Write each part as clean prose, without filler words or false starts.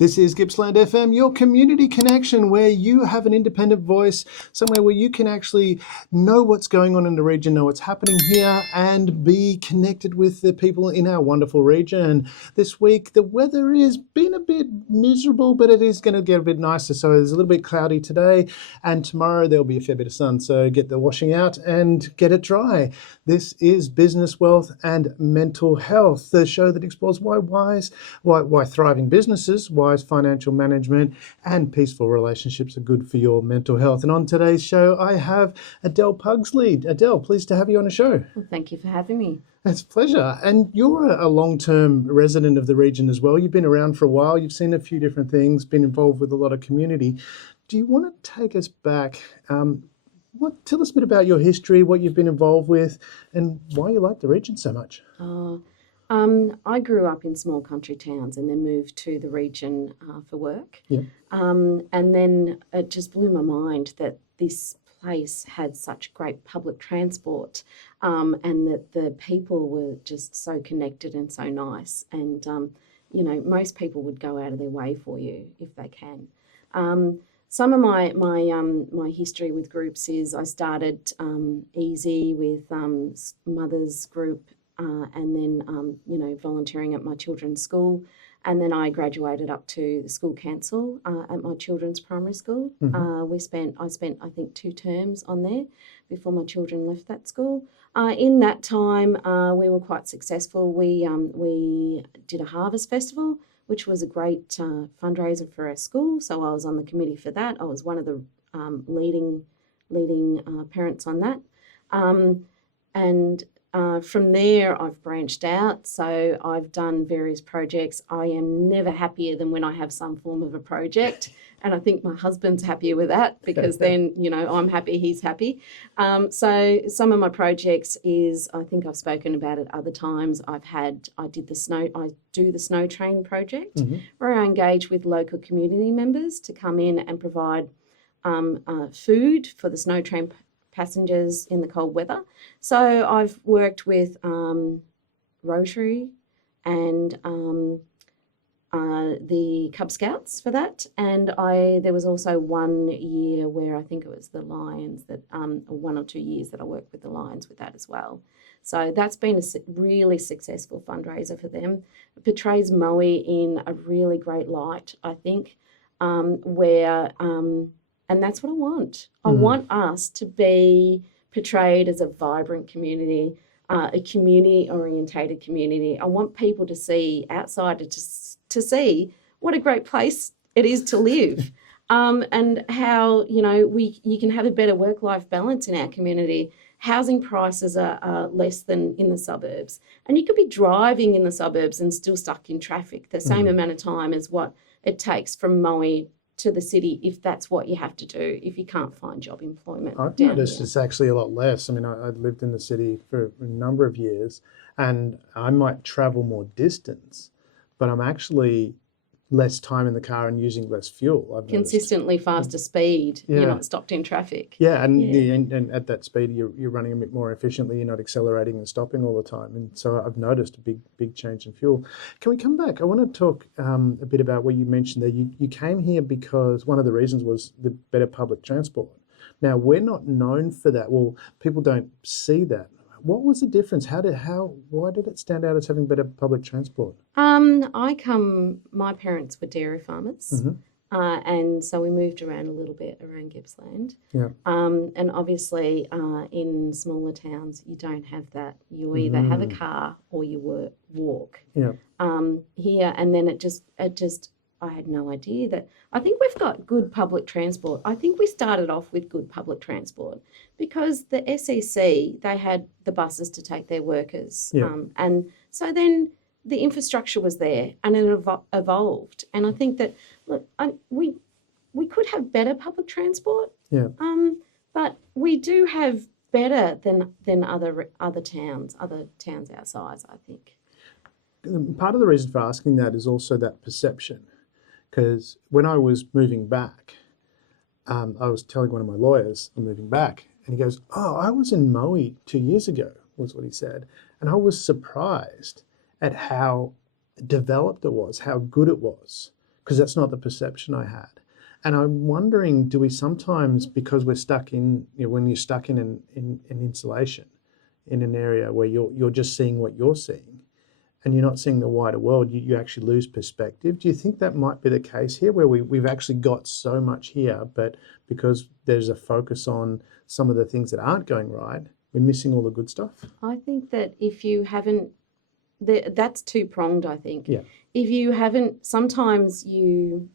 This is Gippsland FM, your community connection, where you have an independent voice, somewhere where you can actually know what's going on in the region, know what's happening here, and be connected with the people in our wonderful region. This week, the weather has been a bit miserable, but it is going to get a bit nicer. So it's a little bit cloudy today, and tomorrow there'll be a fair bit of sun. So get the washing out and get it dry. This is Business, Wealth, and Mental Health, the show that explores why thriving businesses, wise financial management, and peaceful relationships are good for your mental health. And on today's show, I have Adele Pugsley. Adele, pleased to have you on the show. Well, thank you for having me. It's a pleasure. And you're a long-term resident of the region as well. You've been around for a while. You've seen a few different things, been involved with a lot of community. Do you want to take us back? Tell us a bit about your history, what you've been involved with, and why you like the region so much. I grew up in small country towns and then moved to the region for work. Yeah. And then it just blew my mind that this place had such great public transport, and that the people were just so connected and so nice. And, most people would go out of their way for you if they can. Some of my history with groups is I started easy with mothers group, and then volunteering at my children's school, and then I graduated up to the school council at my children's primary school. Mm-hmm. I spent I think 2 terms on there before my children left that school. In that time, we were quite successful. We did a harvest festival, which was a great fundraiser for our school. So I was on the committee for that. I was one of the leading parents on that, and from there, I've branched out. So I've done various projects. I am never happier than when I have some form of a project. And I think my husband's happier with that, because then, I'm happy, he's happy. So some of my projects is, I think I've spoken about it other times. I do the Snow Train project, Mm-hmm. where I engage with local community members to come in and provide food for the Snow Train passengers in the cold weather. So I've worked with Rotary and the Cub Scouts for that, and there was also 1 year where I think it was the Lions that, or 1 or 2 years that I worked with the Lions with that as well. So that's been a really successful fundraiser for them. It portrays Moe in a really great light, I think, and that's what I want. I want us to be portrayed as a vibrant community, a community-orientated community. I want people to see, outsiders to see what a great place it is to live, and how, you can have a better work-life balance in our community. Housing prices are less than in the suburbs, and you could be driving in the suburbs and still stuck in traffic the same amount of time as what it takes from Moe to the city, if that's what you have to do, if you can't find job employment. I've down noticed here. it's actually a lot less. I mean, I've lived in the city for a number of years, and I might travel more distance, but I'm actually less time in the car and using less fuel. I've noticed. Consistently faster speed. Yeah. You're not stopped in traffic. Yeah, and at that speed, you're running a bit more efficiently. You're not accelerating and stopping all the time. And so I've noticed a big change in fuel. Can we come back? I want to talk a bit about what you mentioned there. You came here because one of the reasons was the better public transport. Now, we're not known for that. Well, people don't see that. What was the difference? Why did it stand out as having better public transport? My parents were dairy farmers. Mm-hmm. And so we moved around a little bit around Gippsland. Yeah. And obviously in smaller towns, you don't have that. You either have a car or you walk. Yeah. Here, and then it just, I had no idea that. I think we've got good public transport. I think we started off with good public transport because the SEC, they had the buses to take their workers. Yeah. And so then the infrastructure was there and it evolved. And I think that, look, we could have better public transport. Yeah. But we do have better than other towns our size, I think. Part of the reason for asking that is also that perception. Because when I was moving back, I was telling one of my lawyers I'm moving back, and he goes, "Oh, I was in Moe 2 years ago," was what he said. And I was surprised at how developed it was, how good it was. because that's not the perception I had. And I'm wondering, do we sometimes, because we're stuck in, when you're stuck in an insulation in an area where you're just seeing what you're seeing and you're not seeing the wider world, you actually lose perspective. Do you think that might be the case here, where we've actually got so much here, but because there's a focus on some of the things that aren't going right, we're missing all the good stuff? I think that if you haven't, that's two-pronged, I think. Yeah. If you haven't, sometimes you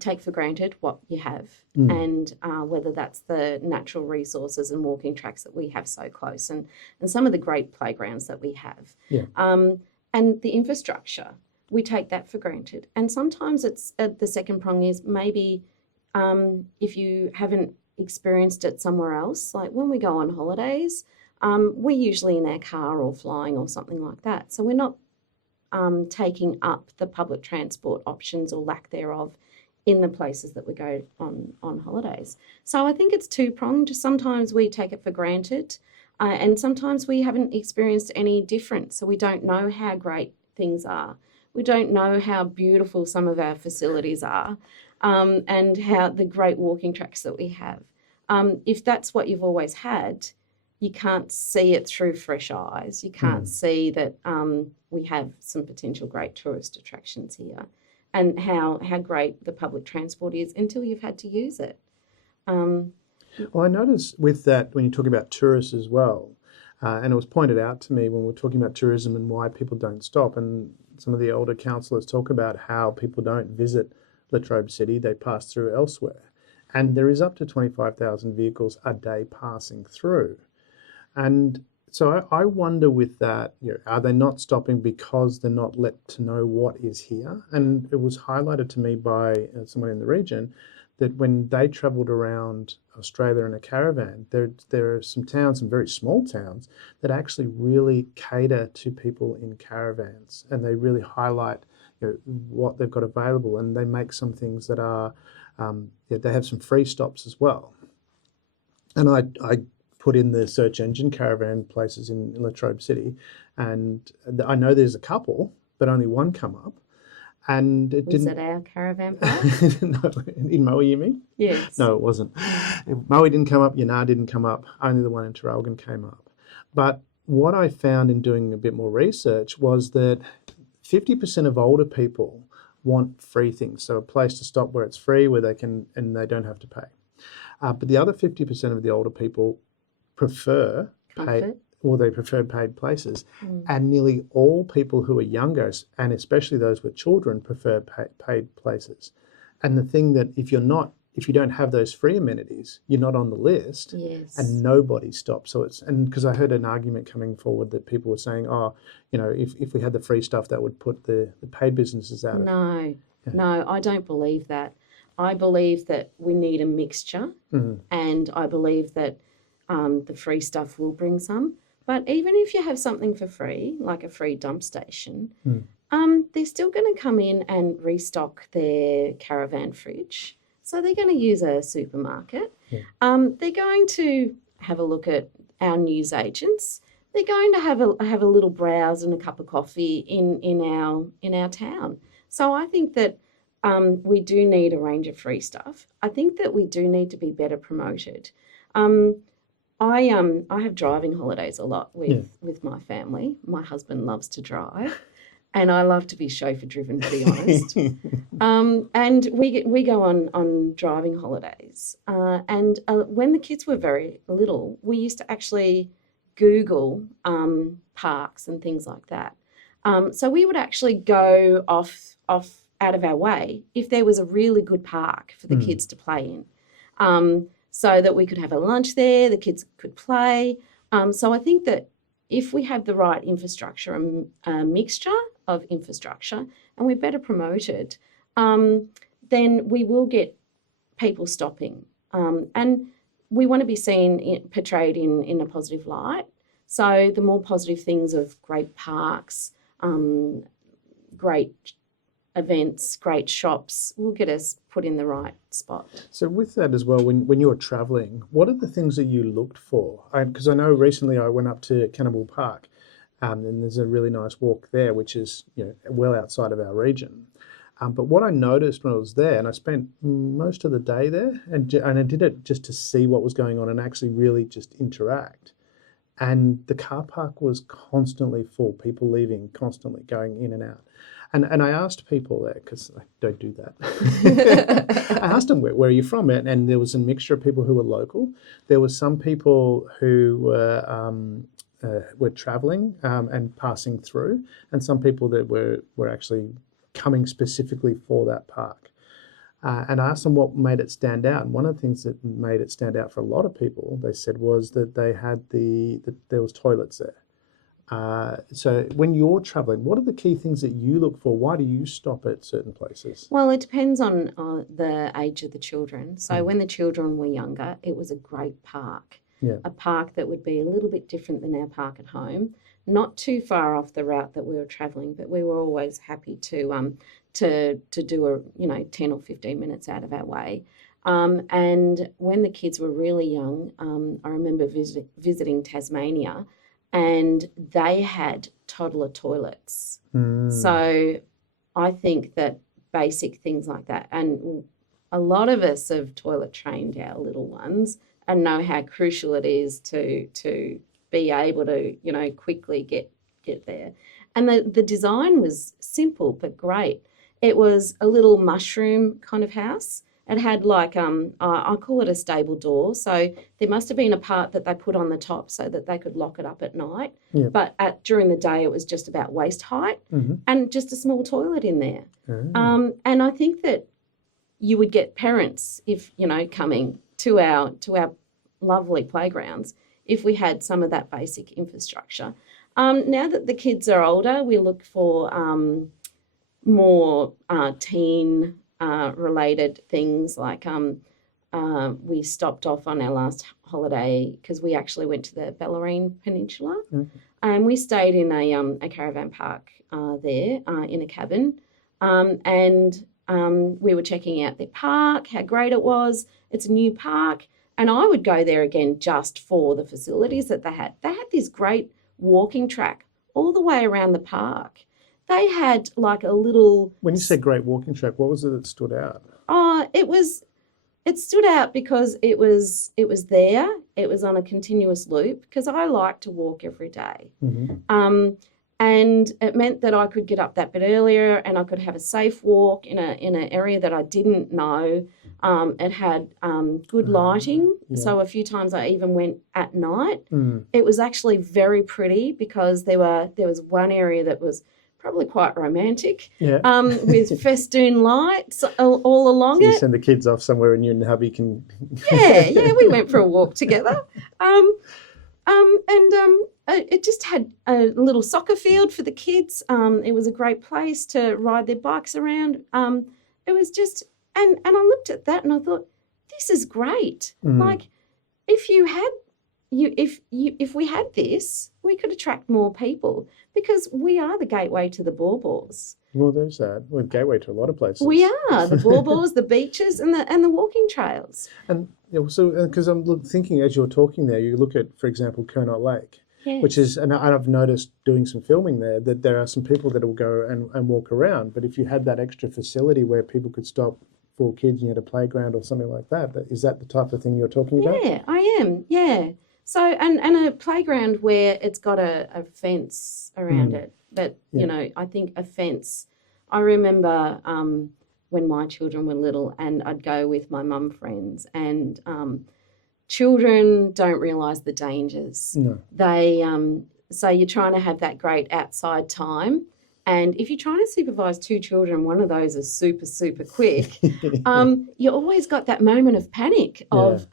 take for granted what you have, and whether that's the natural resources and walking tracks that we have so close, and some of the great playgrounds that we have, and the infrastructure, we take that for granted. And sometimes it's the second prong is maybe if you haven't experienced it somewhere else, like when we go on holidays, we're usually in our car or flying or something like that. So we're not taking up the public transport options or lack thereof in the places that we go on holidays. So I think it's two-pronged. Sometimes we take it for granted, and sometimes we haven't experienced any difference, so we don't know how great things are. We don't know how beautiful some of our facilities are, and how the great walking tracks that we have. If that's what you've always had, you can't see it through fresh eyes. You can't see that we have some potential great tourist attractions here, and how great the public transport is until you've had to use it. Well, I noticed with that, when you talk about tourists as well, and it was pointed out to me when we were talking about tourism and why people don't stop, and some of the older councillors talk about how people don't visit Latrobe City, they pass through elsewhere. And there is up to 25,000 vehicles a day passing through. And so I wonder with that, are they not stopping because they're not let to know what is here? And it was highlighted to me by someone in the region that when they travelled around Australia in a caravan, there are some towns, some very small towns, that actually really cater to people in caravans, and they really highlight what they've got available, and they make some things that are, they have some free stops as well. And I put in the search engine caravan places in Latrobe City, and I know there's a couple, but only one come up. And it Was didn't. it our caravan park? No, in Moe, you mean? Yes. No, it wasn't. Moe didn't come up, Yanar didn't come up, only the one in Traralgon came up. But what I found in doing a bit more research was that 50% of older people want free things, so a place to stop where it's free, where they can, and they don't have to pay. But the other 50% of the older people prefer paid, or they prefer paid places, and nearly all people who are younger, and especially those with children, prefer paid places. And the thing that if you don't have those free amenities, you're not on the list, and nobody stops. So and because I heard an argument coming forward that people were saying, if we had the free stuff, that would put the paid businesses out. No, I don't believe that. I believe that we need a mixture, and I believe that the free stuff will bring some. But even if you have something for free, like a free dump station, they're still going to come in and restock their caravan fridge. So they're going to use a supermarket. They're going to have a look at our newsagents. They're going to have a little browse and a cup of coffee in our town. So I think that we do need a range of free stuff. I think that we do need to be better promoted. I have driving holidays a lot with my family. My husband loves to drive, and I love to be chauffeur driven, to be honest. And we go on driving holidays. And when the kids were very little, we used to actually Google parks and things like that. So we would actually go off out of our way if there was a really good park for the kids to play in. So that we could have a lunch there, the kids could play. So I think that if we have the right infrastructure and a mixture of infrastructure, and we're better promoted, then we will get people stopping. And we want to be portrayed in a positive light. So the more positive things of great parks, great events, great shops will get us put in the right spot. So with that as well, when you're travelling, what are the things that you looked for? Because I know recently I went up to Cannibal Park, and there's a really nice walk there, which is well outside of our region. But what I noticed when I was there, and I spent most of the day there, and I did it just to see what was going on and actually really just interact. And the car park was constantly full, people leaving, constantly going in and out. And I asked people there, because I don't do that. I asked them, where are you from? And there was a mixture of people who were local. There was some people who were traveling and passing through, and some people that were actually coming specifically for that park. And I asked them what made it stand out. And one of the things that made it stand out for a lot of people, they said, was that they had there was toilets there. So when you're traveling, what are the key things that you look for? Why do you stop at certain places? Well, it depends on the age of the children. So when the children were younger, it was a great park. Yeah. A park that would be a little bit different than our park at home, not too far off the route that we were travelling, but we were always happy to do 10 or 15 minutes out of our way. And when the kids were really young, I remember visiting Tasmania, and they had toddler toilets. So I think that basic things like that, and a lot of us have toilet trained our little ones and know how crucial it is to be able to, quickly get there. And the design was simple but great. It was a little mushroom kind of house. It had like, I call it a stable door. So there must have been a part that they put on the top so that they could lock it up at night. Yeah. But during the day, it was just about waist height and just a small toilet in there. And I think that you would get parents coming to our lovely playgrounds if we had some of that basic infrastructure. Now that the kids are older, we look for more teen related things, like we stopped off on our last holiday because we actually went to the Bellarine Peninsula, and we stayed in a caravan park there in a cabin, and we were checking out their park, how great it was. It's a new park, and I would go there again just for the facilities that they had. They had this great walking track all the way around the park. They had like a little... When you said great walking track, what was it that stood out? It stood out because it was there. It was on a continuous loop, because I like to walk every day. And it meant that I could get up that bit earlier and I could have a safe walk in an area that I didn't know. It had good lighting. So a few times I even went at night. It was actually very pretty, because there was one area that was probably quite romantic, with festoon lights all along So it. you send the kids off somewhere and you and hubby can... Yeah, we went for a walk together. It just had a little soccer field for the kids. It was a great place to ride their bikes around. It was just, and I looked at that and I thought, this is great. Like, if we had this, we could attract more people, because we are the gateway to the Bawbaws. Well, there's that. We're the gateway to a lot of places. We are the Bawbaws, the beaches, and the walking trails. And so, because I'm thinking as you're talking there, you look at, for example, Kernot Lake, Yes. which is, and I've noticed doing some filming there, that there are some people that will go and walk around. But if you had that extra facility where people could stop for kids, you had a playground or something like that, is that the type of thing you're talking about? Yeah, I am. Yeah. So, and a playground where it's got a fence around it. But, I think a fence. I remember when my children were little, and I'd go with my mum friends, and children don't realise the dangers. No. They so you're trying to have that great outside time, and if you're trying to supervise two children, one of those is super, super quick. You always got that moment of panic of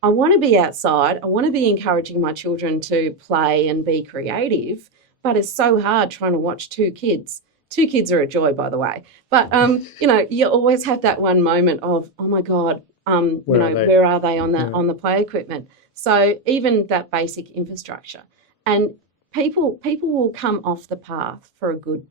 I want to be outside. I want to be encouraging my children to play and be creative, but it's so hard trying to watch two kids. Two kids are a joy, by the way. But, you always have that one moment of, oh, my God, where are they on the play equipment? So even that basic infrastructure. And people will come off the path for a good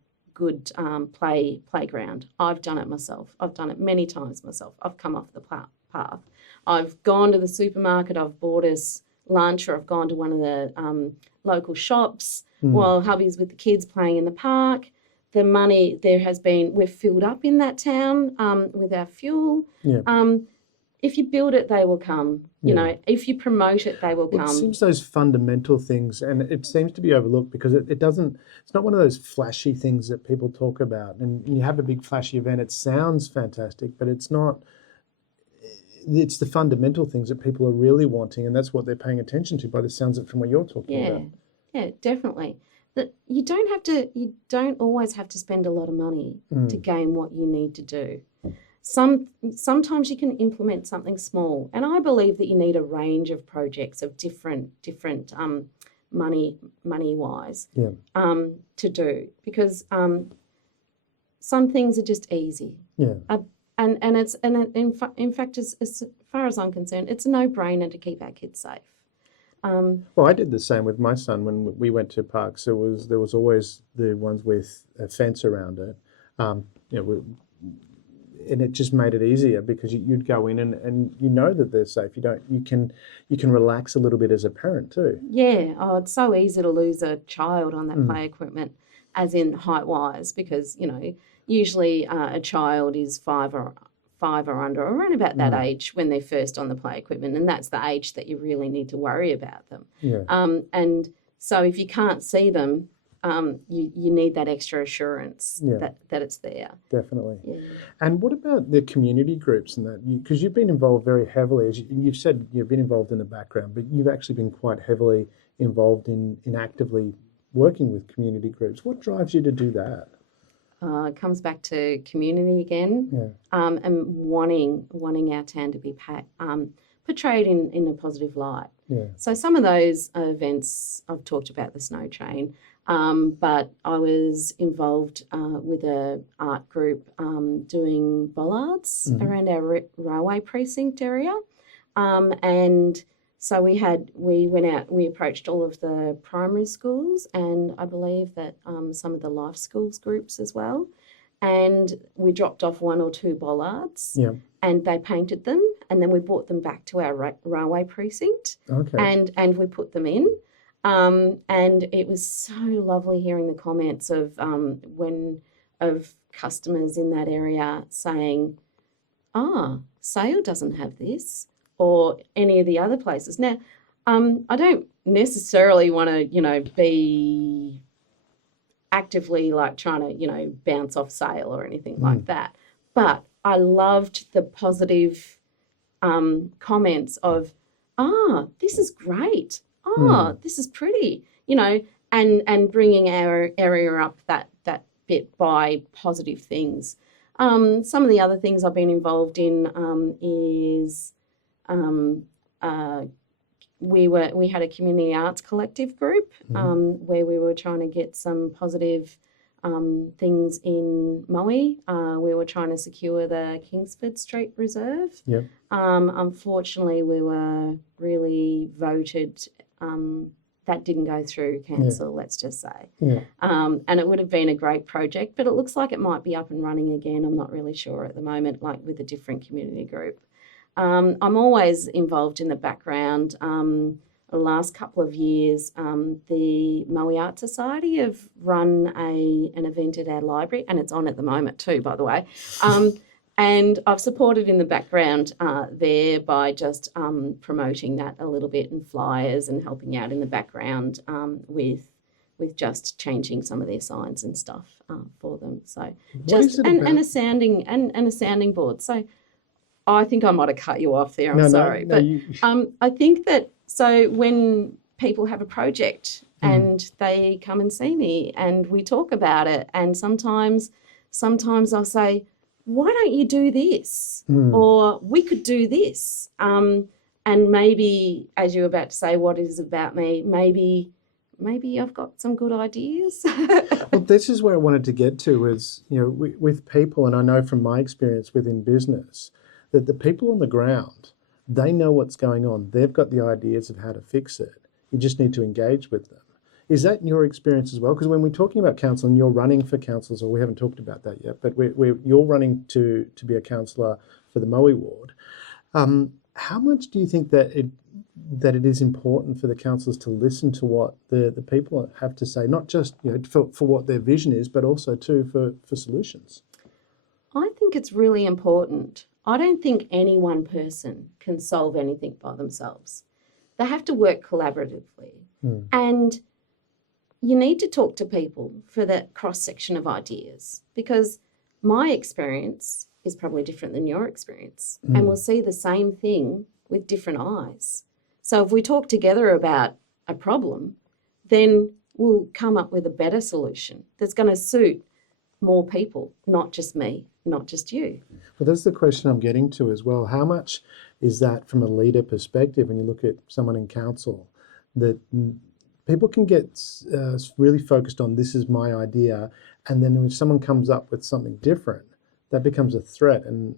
playground. I've done it myself. I've done it many times myself. I've come off the path. I've gone to the supermarket, I've bought us lunch, or I've gone to one of the local shops while hubby's with the kids playing in the park. the money there has been, we've filled up in that town with our fuel. Yeah. If you build it, they will come. You know, if you promote it, they will Well, it come. seems those fundamental things, and it seems to be overlooked because it doesn't, it's not one of those flashy things that people talk about. And you have a big flashy event, it sounds fantastic, but it's not, it's the fundamental things that people are really wanting, and that's what they're paying attention to by the sounds of it from what you're talking about. Yeah, definitely. That you don't always have to spend a lot of money to gain what you need to do. Sometimes you can implement something small, and I believe that you need a range of projects of different money wise to do, because some things are just easy. And in fact, as far as I'm concerned, it's a no-brainer to keep our kids safe. Well, I did the same with my son when we went to parks. There was always the ones with a fence around it. And it just made it easier because you'd go in and you know that they're safe. You can relax a little bit as a parent too. Yeah. Oh, it's so easy to lose a child on that play equipment, as in height-wise, because usually a child is five or under, or around about that age when they're first on the play equipment, and that's the age that you really need to worry about them. And so if you can't see them, you need that extra assurance that it's there. Definitely. Yeah. And what about the community groups and that? Because you've been involved very heavily, as you've said, you've been involved in the background, but you've actually been quite heavily involved in actively working with community groups. What drives you to do that? It comes back to community again, and wanting our town to be portrayed in a positive light. So some of those events, I've talked about the snow train, but I was involved with a art group doing bollards around our railway precinct area, and so we went out, we approached all of the primary schools, and I believe that some of the life schools groups as well, and we dropped off 1 or 2 bollards, and they painted them, and then we brought them back to our railway precinct, and we put them in, and it was so lovely hearing the comments of customers in that area saying, Sale doesn't have this, or any of the other places. Now, I don't necessarily want to, be actively like trying to, bounce off Sale or anything like that. But I loved the positive comments of, this is great. This is pretty, and bringing our area up that bit by positive things. Some of the other things I've been involved in is we had a community arts collective group where we were trying to get some positive things in Maui. We were trying to secure the Kingsford Street Reserve. Unfortunately, we were really voted that didn't go through council, let's just say. And it would have been a great project, but it looks like it might be up and running again. I'm not really sure at the moment, like with a different community group. I'm always involved in the background. The last couple of years, the Maui Art Society have run an event at our library, and it's on at the moment too, by the way. And I've supported in the background there by just promoting that a little bit, and flyers, and helping out in the background with just changing some of their signs and stuff for them. So just and a sounding board. So I think I might have cut you off there. I'm sorry, but I think that when people have a project and they come and see me and we talk about it, and sometimes I'll say, why don't you do this? Or we could do this. And maybe, as you were about to say, what is about me, maybe I've got some good ideas. Well, this is where I wanted to get to is, with people, and I know from my experience within business, that the people on the ground, they know what's going on. They've got the ideas of how to fix it. You just need to engage with them. Is that your experience as well? Because when we're talking about council, and you're running for councils, or we haven't talked about that yet, but you're running to be a councillor for the Maui ward. How much do you think that it is important for the councillors to listen to what the people have to say, not just for what their vision is, but also too for solutions? I think it's really important. I don't think any one person can solve anything by themselves. They have to work collaboratively. And you need to talk to people for that cross-section of ideas, because my experience is probably different than your experience, and we'll see the same thing with different eyes. So if we talk together about a problem, then we'll come up with a better solution that's going to suit more people, not just me, not just you. Well, that's the question I'm getting to as well. How much is that from a leader perspective when you look at someone in council, that people can get really focused on this is my idea, and then if someone comes up with something different, that becomes a threat, and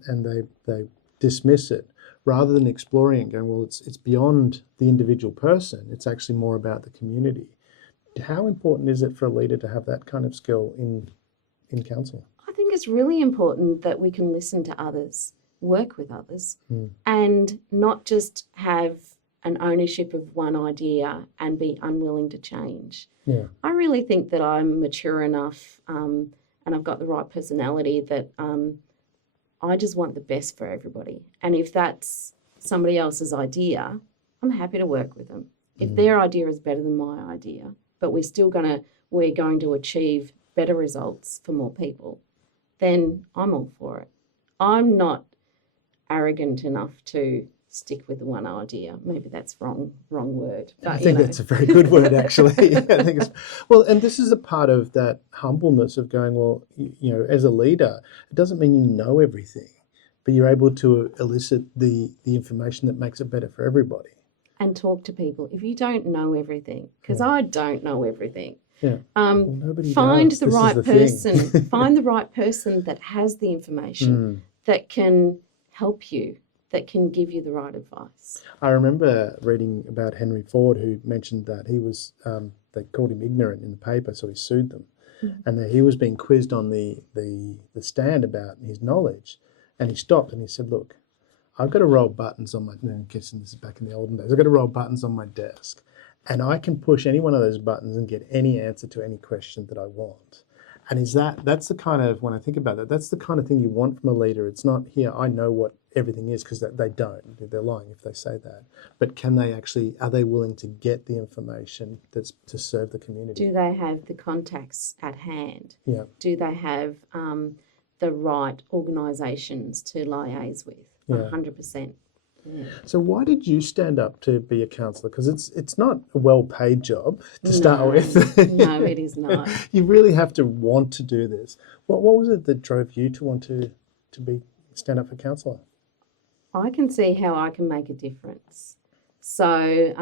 they dismiss it rather than exploring it, going, well, it's beyond the individual person. It's actually more about the community. How important is it for a leader to have that kind of skill in council? I think it's really important that we can listen to others, work with others, and not just have an ownership of one idea and be unwilling to change. Yeah. I really think that I'm mature enough and I've got the right personality that I just want the best for everybody. And if that's somebody else's idea, I'm happy to work with them. If their idea is better than my idea, but we're going to achieve better results for more people, then I'm all for it. I'm not arrogant enough to stick with the one idea. Maybe that's wrong word. But, I think that's a very good word, actually. I think it's well, and this is a part of that humbleness of going, well, as a leader, it doesn't mean you know everything, but you're able to elicit the information that makes it better for everybody. And talk to people. If you don't know everything, because I don't know everything, nobody find does. the This is right the person. thing. Find the right person that has the information that can help you, that can give you the right advice. I remember reading about Henry Ford, who mentioned that he was, they called him ignorant in the paper, so he sued them. And that he was being quizzed on the stand about his knowledge. And he stopped and he said, look, I've got to roll buttons on I'm guessing this is back in the olden days, I've got to roll buttons on my desk. And I can push any one of those buttons and get any answer to any question that I want. And that's the kind of, when I think about that, that's the kind of thing you want from a leader. It's not here, I know what everything is, because they don't. They're lying if they say that. But are they willing to get the information that's to serve the community? Do they have the contacts at hand? Yeah. Do they have the right organisations to liaise with? 100%. Yeah. So why did you stand up to be a counsellor? Because it's not a well-paid job to start with. No, it is not. You really have to want to do this. What was it that drove you to want to stand up for counsellor? I can see how I can make a difference. So,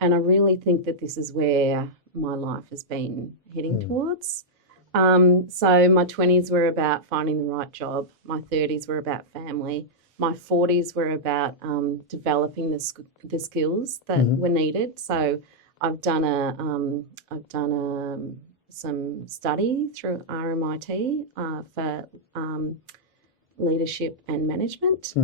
and I really think that this is where my life has been heading towards. So my 20s were about finding the right job. My 30s were about family. My 40s were about developing the skills that were needed. So I've done some study through RMIT for leadership and management,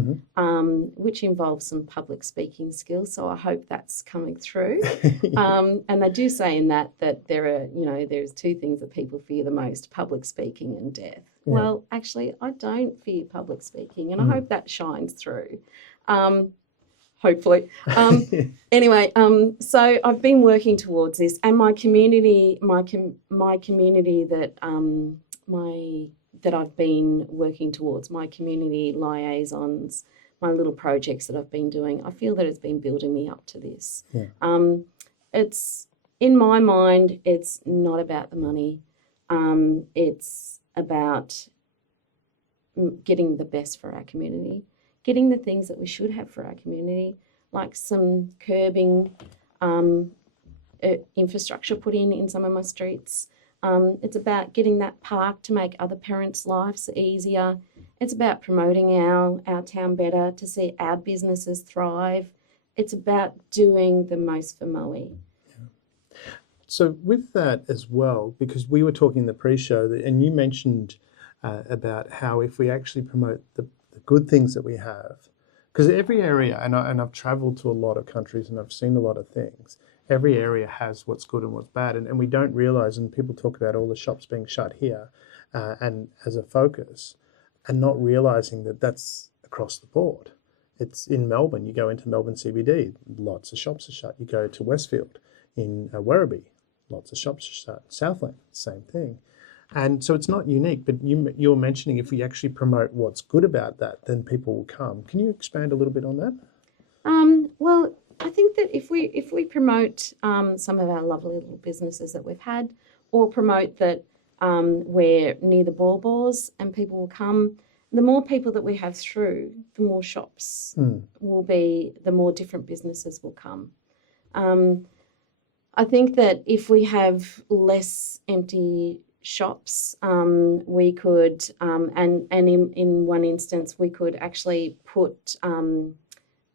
which involves some public speaking skills. So I hope that's coming through. And they do say in that there's two things that people fear the most: public speaking and death. Yeah. Well, actually, I don't fear public speaking, and I hope that shines through. Hopefully. Anyway, so I've been working towards this, and my community, my community that that I've been working towards, my community liaisons, my little projects that I've been doing, I feel that it's been building me up to this. Yeah. It's, in my mind, it's not about the money. It's about getting the best for our community, getting the things that we should have for our community, like some curbing, infrastructure put in some of my streets. It's about getting that park to make other parents' lives easier. It's about promoting our town better, to see our businesses thrive. It's about doing the most for Moe. Yeah. So with that as well, because we were talking in the pre-show, and you mentioned about how if we actually promote the good things that we have, Because every area, and I've travelled to a lot of countries and I've seen a lot of things. Every area has what's good and what's bad, and we don't realise. And people talk about all the shops being shut here, and as a focus, and not realising that that's across the board. It's in Melbourne. You go into Melbourne CBD, lots of shops are shut. You go to Westfield in Werribee, lots of shops are shut. Southland, same thing. And so it's not unique, but you're mentioning if we actually promote what's good about that, then people will come. Can you expand a little bit on that? Well, I think that if we promote some of our lovely little businesses that we've had, or promote that we're near the Bawbaws and people will come, the more people that we have through, the more shops will be, the more different businesses will come. I think that if we have less empty shops, we could, and in one instance, we could actually put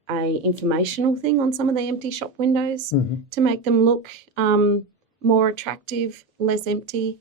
a informational thing on some of the empty shop windows to make them look more attractive, less empty.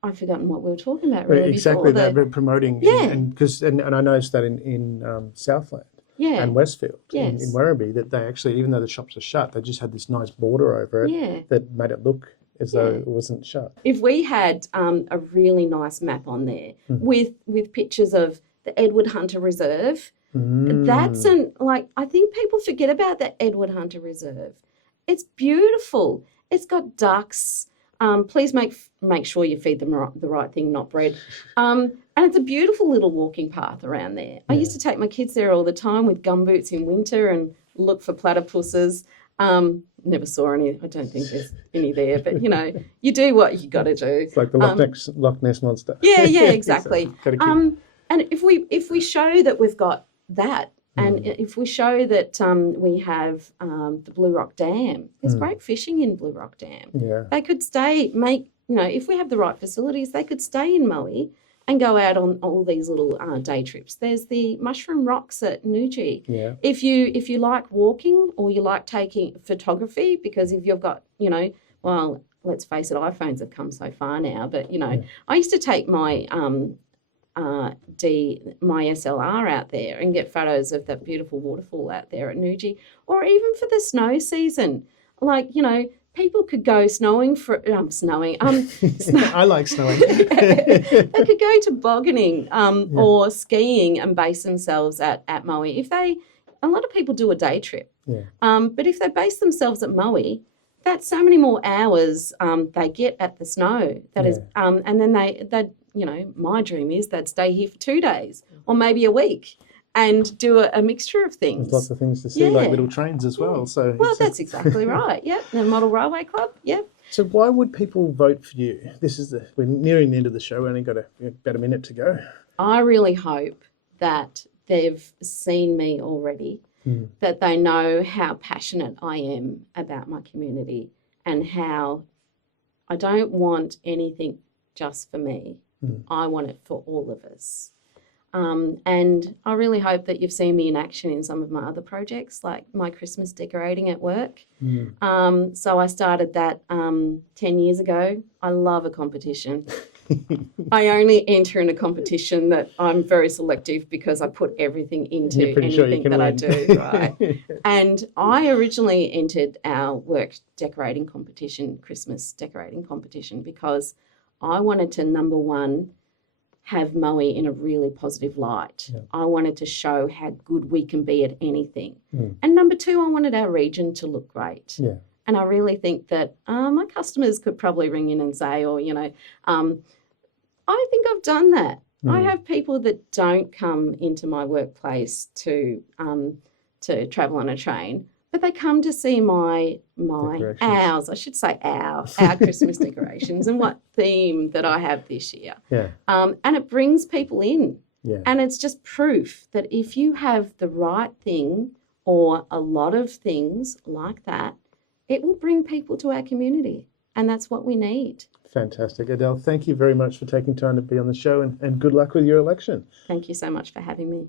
I've forgotten what we were talking about really exactly before. That, but promoting, and I noticed that in Southland. Yeah. And Westfield Yes. in Werribee, that they actually, even though the shops are shut, they just had this nice border over it that made it look as though it wasn't shut. If we had a really nice map on there with pictures of the Edward Hunter Reserve, that's I think people forget about the Edward Hunter Reserve. It's beautiful. It's got ducks. Please make sure you feed them the right thing, not bread. And it's a beautiful little walking path around there. I used to take my kids there all the time with gumboots in winter and look for platypuses. Never saw any. I don't think there's any there, but you do what you got to do. It's like the Loch Ness monster. Yeah, exactly. So, and if we show that we've got that, and if we show that we have the Blue Rock Dam, there's great fishing in Blue Rock Dam. Yeah. They could if we have the right facilities, they could stay in Moe and go out on all these little day trips. There's the Mushroom Rocks at Nuji. Yeah. If you like walking or you like taking photography, because if you've got, well, let's face it, iPhones have come so far now, but, I used to take my my SLR out there and get photos of that beautiful waterfall out there at Nuji, or even for the snow season. People could go snowing I like snowing. They could go tobogganing or skiing and base themselves at Moe. A lot of people do a day trip, but if they base themselves at Moe, that's so many more hours they get at the snow. That is, and then they my dream is they'd stay here for 2 days or maybe a week and do a mixture of things. There's lots of things to see, like little trains as well. So that's exactly right. Yep, the Model Railway Club. Yep. So why would people vote for you? We're nearing the end of the show. We only got about a minute to go. I really hope that they've seen me already, that they know how passionate I am about my community and how I don't want anything just for me. I want it for all of us. And I really hope that you've seen me in action in some of my other projects, like my Christmas decorating at work. So I started that 10 years ago. I love a competition. I only enter in a competition that I'm very selective because I put everything into anything that I do, right? And I originally entered our work decorating competition, Christmas decorating competition, because I wanted to, number one, have Moe in a really positive light. Yeah. I wanted to show how good we can be at anything. And number two, I wanted our region to look great. Yeah. And I really think that my customers could probably ring in and say, I think I've done that. I have people that don't come into my workplace to travel on a train, but they come to see our Christmas decorations and what theme that I have this year. Yeah. And it brings people in. Yeah. And it's just proof that if you have the right thing or a lot of things like that, it will bring people to our community. And that's what we need. Fantastic. Adele, thank you very much for taking time to be on the show, and good luck with your election. Thank you so much for having me.